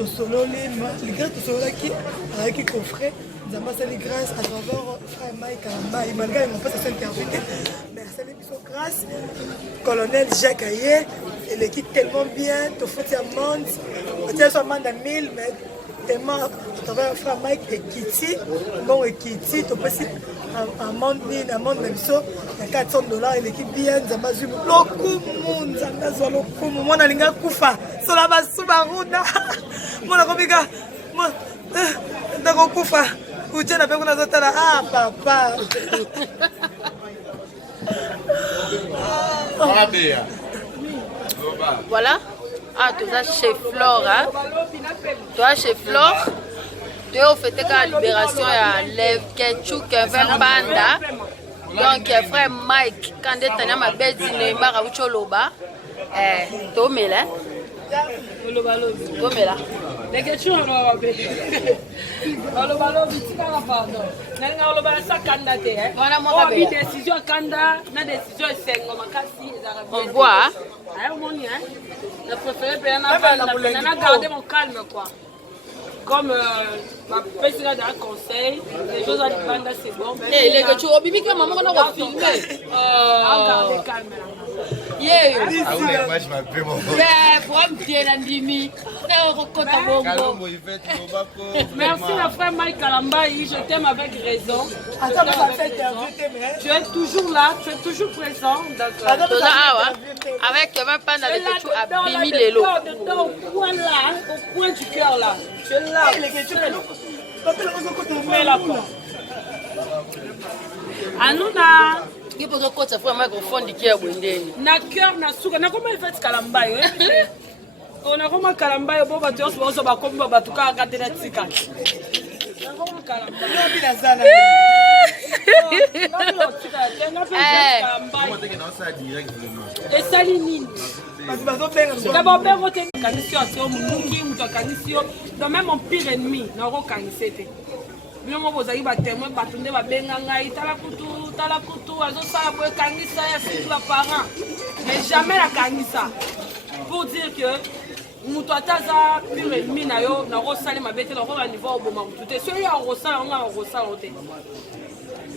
to solo les grâce to solo qui coffret Zamba c'est grâce à travers frère Mike Kalamba et malgré mon pas s'intervenir mais c'est les grâce colonel Jacques Aye et l'équipe tellement bien to faut ya monde tu seulement dans 1000 mais tellement à travers frère Mike et Kitty bon et Kitty to passer un monde même ça $400 et l'équipe bien Zamba zu beaucoup monde Zamba zo beaucoup monde alinga kufa sola basubaruda mona komika ndako kufa uchana pe kuna zotala papa voilà tu as chez Flora toi chez Flore tu as fait la libération à Lev Ketchuk Kevin Banda donc frère Mike quand tu as ma bête Neymar à Ucholoba tomela tomela les questions on va tika pardon nanga oloba sa candidaté hein on bi décision kanda na décision sengo makasi on voit hein on y hein je préfère na garder mon calme quoi comme ma présidente d'un conseil les choses à dépendre c'est bon mais les questions obibi que maman on va filmer garder calme merci la frère Mike Kalamba, je t'aime avec raison. Tu es toujours là, tu es toujours présent. Avec Kevin Panda, au point du cœur là. Tu es là. Anuna. Il faut que ça soit un microphone qui est bondé. Na cœur na souka na comment il fait Kalamba yo. On a comment Kalamba yo bo batu so so ba komba batu ka ka tena tsika. Na comment Kalamba. Na bila zana. Et Salinine. D'abord, ben voter candidature, Mouki, Moutokanisio, dans même mon pire ennemi, n'a pas candidaté. Bien moi vous avez battu témoin battunde ba benganga itala kutu azo sala pour kangisa ya fils la parent mais jamais la kangisa pour dire que mutu ataza pure ennemi na yo na rosala mabete na ko niveau oboma mutu so ya rosala nga rosala ote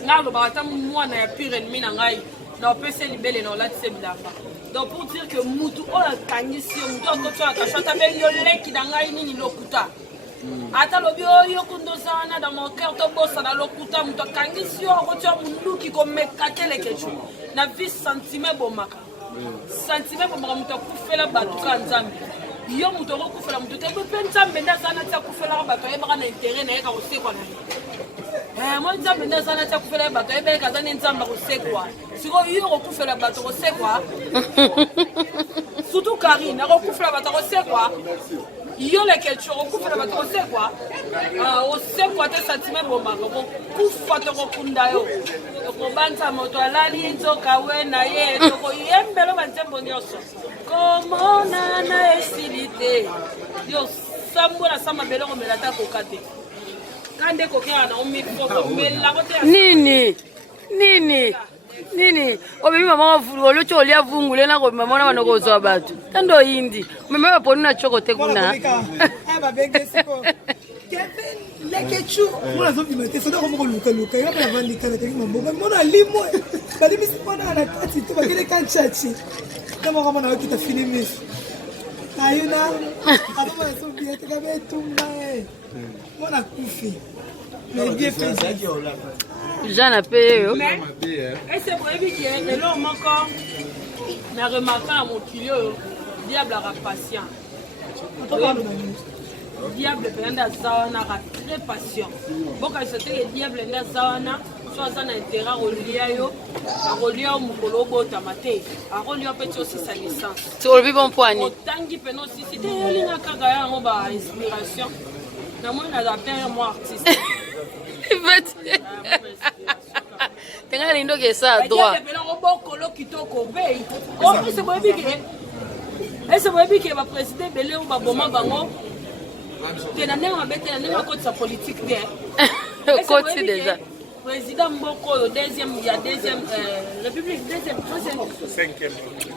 na lo ba ta mwana ya pure ennemi na ngai na opese libele na la tsebilafa donc pour dire que mutu o la kangisi mutu akotoa ka chata ben yo leki na ngai nini lokuta ata lobi oyo kundozana dans mon cœur to bossa na lokuta muto kangisi yo kotia munduki ko mekatele kechu na vie sentiment bomaka sentiment bomaka muto kufela batu ka nzambe yo muto ko kufela muto te pe nzambe ndazana tia kufela batu e baka na intérêt na ye ka kosekwa na moi nzambe ndazana tia kufela batu e beka zana nzamba kosekwa siko yo ko kufela batu kosekwa surtout Karine ko kufela batu kosekwa yo les questions on coupe la bateau c'est quoi on sait quoi tes sentiments bon ma ko kufa to ko kunda yo ko banza moto alali nzoka we na ye to ko yembelo banzembo nyoso comment na esilité yo sambola sama belo ko melata ko kate kande ko kya na umi ko mela ko te nini obibi mama vulu cho lia vungule na ko mama na banoko zo batu tando yindi mama baponi na choko te kuna ba benge siko Kevin lekechu mona zo bimete so da ko mo luka ya ba vandi kana te mo mona limo ba limi sipona na kati to ba kile kanchachi kama kama na kita filimi ayuna aba ba so bi te ka be tumba mona kufi mais bien fait Jean a payé. Et c'est pour éviter, et là on encore, mais remarquant à mon kilo, diable a patient. Diable est très patient. Bon, quand c'était le diable est soit un intérêt à relier au Mukolobo Tamate, à relier petit aussi sa licence. Tu as vu bon point. Tangi Peno, si c'était une inspiration, moi j'adapte moi artiste. Tenga lindo que ça droit. Est-ce que va président belé ou baboma bango que na nenga bete na nenga côté sa politique bien. Côté déjà. président Mboko, deuxième, il y a deuxième République, deuxième,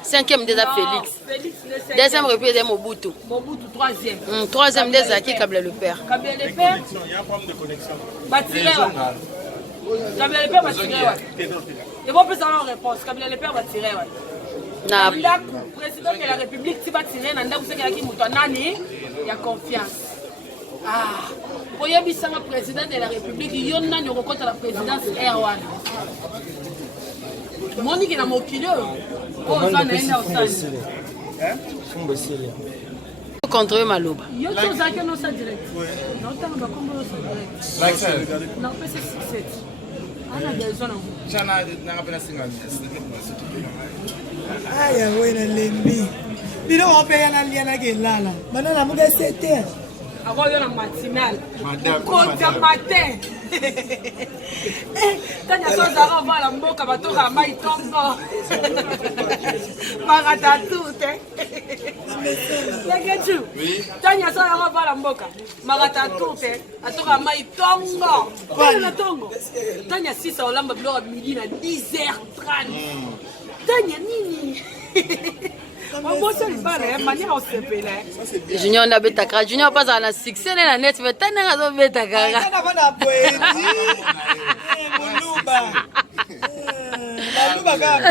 cinquième déjà Félix. Félix, le cinquième. Deuxième République Mobutu. Mobutu, troisième. Troisième déjà qui Kabila le père. Kabila le père. Il y a un problème de connexion. Kabila le père va tirer. Et bon, peut avoir une réponse. Kabila le père va tirer. Le président de la République, qui va tirer, il y a confiance. Ah, pour y avoir le président de la République, il y a un rencontre à la présidence Erwan. Monique est dans mon kilo. Oh, ça n'est pas ça. Contre Maloba. Il y a des choses qui sont ça direct. Non, tu n'as pas compris ça direct. Non, c'est 6-7. On a besoin aya wena lembi bino opeya na liana gelala banana muga 7h avant yo na matinale kota matin tanya soza va la mboka batoka mai tongo marata tout yaketu tanya soza va la mboka marata tout atoka mai tongo na tongo tanya sisa olamba blora midi na 10h30 tanya nini Junior na betaka Junior pas à la succès na net mais tana ngazo betaka tana bana poeti muluba muluba gapo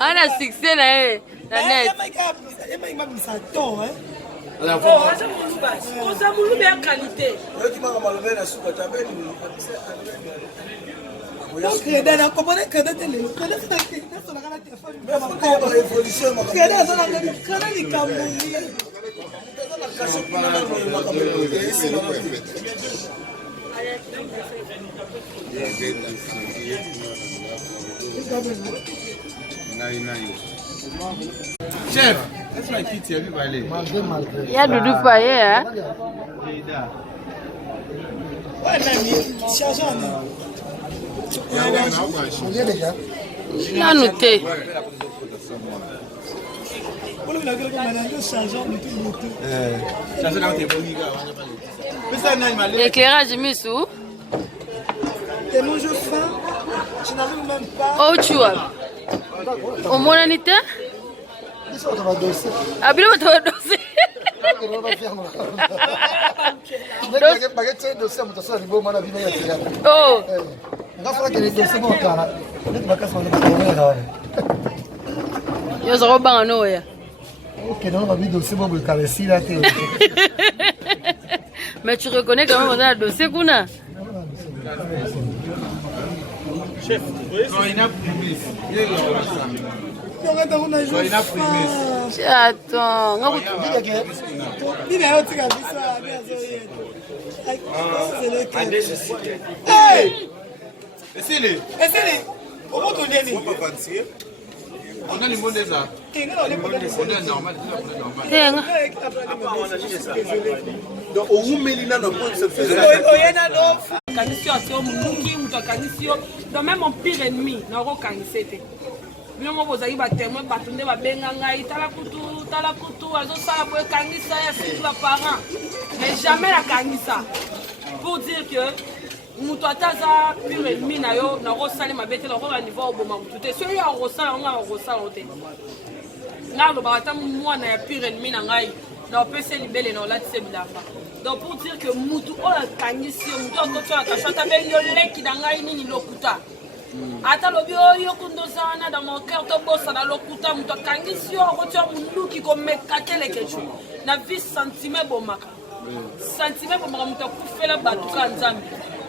ana succès na net ema ima bisa to alors on ça muluba ya qualité crédit na comprendre crédit tele crédit na crédit na kana téléphone ba révolution crédit na kana ni kamuni na kaso kuna na Chef, that's my kit here, everybody. Il y a Doudou Faye hein. Ouais nani chargeant n'a noté. L'éclairage mis sous. T'es mon jeu fin, tu n'arrives même pas. Oh, tu vois. Au moins, on était. Ah, bien, on va dossier. Oh. Yo zoro banga no ya. Ok, non, on va dossier pour le caresser là. Mais tu reconnais quand même on a un dossier kuna. Chef, Attends, Essayez-les. On va donner. on a les mots déjà. On est normal. Donc, au Melina, on peut se faire. Donc même mon pire ennemi, n'aura qu'à s'était. Bien moi vous avez battu moi battu va benganga itala kutu azo sala pour kanisa ya six parents mais jamais la kanisa pour dire que muto ataza pire ennemi na yo na rosala mabete na ko niveau oboma mutu so ya rosala ote na lo ba tam mwana ya pire ennemi na ngai na opese libele na olatise bilamba. Donc pour dire que mutu ola kanisi mutu okoto akashata benyo leki na ngai nini lokuta. Ata lobi oyo kundozana dans mon cœur to bossa na lokuta muto kangisi yo okoto munduki ko mekatele kechu na vie sentiment bomaka. Sentiment bomaka muto kufela batu ka nzambe.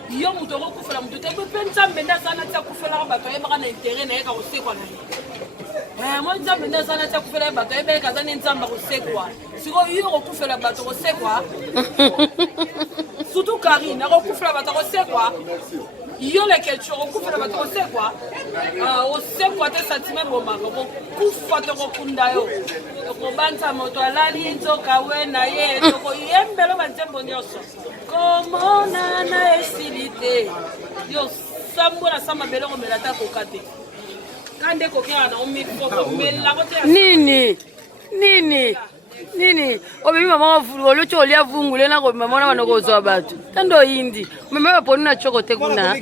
Yo muto ko kufela muto te pe nzambe ndazana tsa kufela batu e baka na intérêt na eka osekwa na. Moi nzambe ndazana tsa kufela batu e beka zana nzamba osekwa. Siko yo ko kufela batu osekwa. Surtout Karine ko kufela batu osekwa. Yo les quelque chose on fait la c'est quoi on sait quoi tes sentiments bon mako kufa to kunda yo ko banta moto alali nzoka we na ye to ko yembelo bantembo nyoso comment na esilité yo sambola sama belo ko melata ko kate kande ko kya na o mi ko mela ko te Nini Nini? Obi mama olo cholia vungule na ko mama na ko zo batho. Tando yindi. Mama ba ponu na choko te kuna.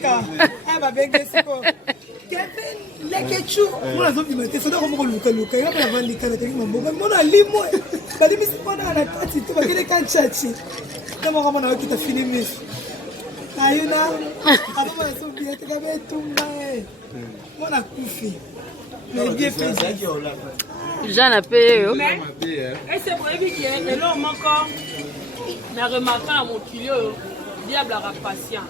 Ah ba benge siko. Kevin lekechu. Mona zo bimete so da ko mo luka luka. Ya ba vandi kana te mambo. Mona limo. Ba limi si mona na tati to ba kele kan chachi. Kama kama na kita finimis. Ayuna. Aba ba so biete ka betumba eh. Mona kufi. Mais bien fait. Jean a payé. Et c'est pour éviter, et là, on encore, mais remarquant à mon kilo, diable a patient.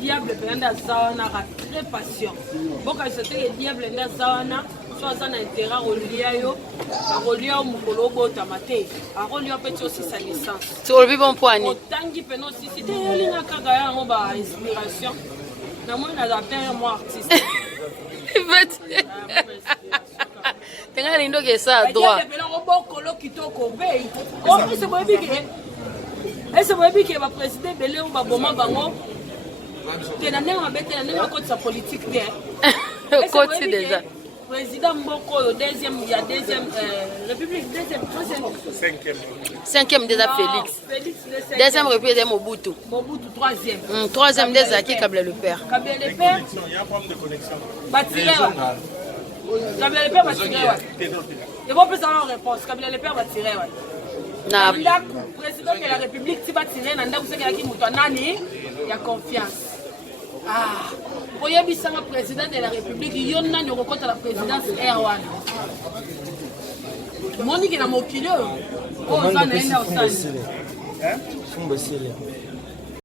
Diable, pendant Zawana, a très patient. Bon, quand c'était le diable, pendant Zawana, soit ça n'a intérêt à relier au Mukolobo, Tamate, à relier petit aussi sa licence. C'est au bon point. Autant qu'il peut nous citer, il y a une inspiration. Mais moi, je l'appelle moi artiste. Tenga lindo ke sa droit. Ese boyebi ke ba président belé ou ba boma bango. Tena nenga betela nenga côté sa politique te. Côté déjà. Président Mboko le deuxième république deuxième cinquième déjà Félix. Deuxième république Mobutu. Mobutu troisième. Troisième déjà qui Kabila le père. Kabila le père. Il y a un problème de connexion. Batirewa. Kabila le père va tirer. Et bon, peut avoir une réponse. Kabila le père va tirer. Na président de la République, tu vas tirer. Nanda, vous savez qu'il y a confiance. Ah, pour y avoir un président de la République, il y a un recompte à la présidence Erwan. Monique est dans mon kilo. Oh, ça n'est pas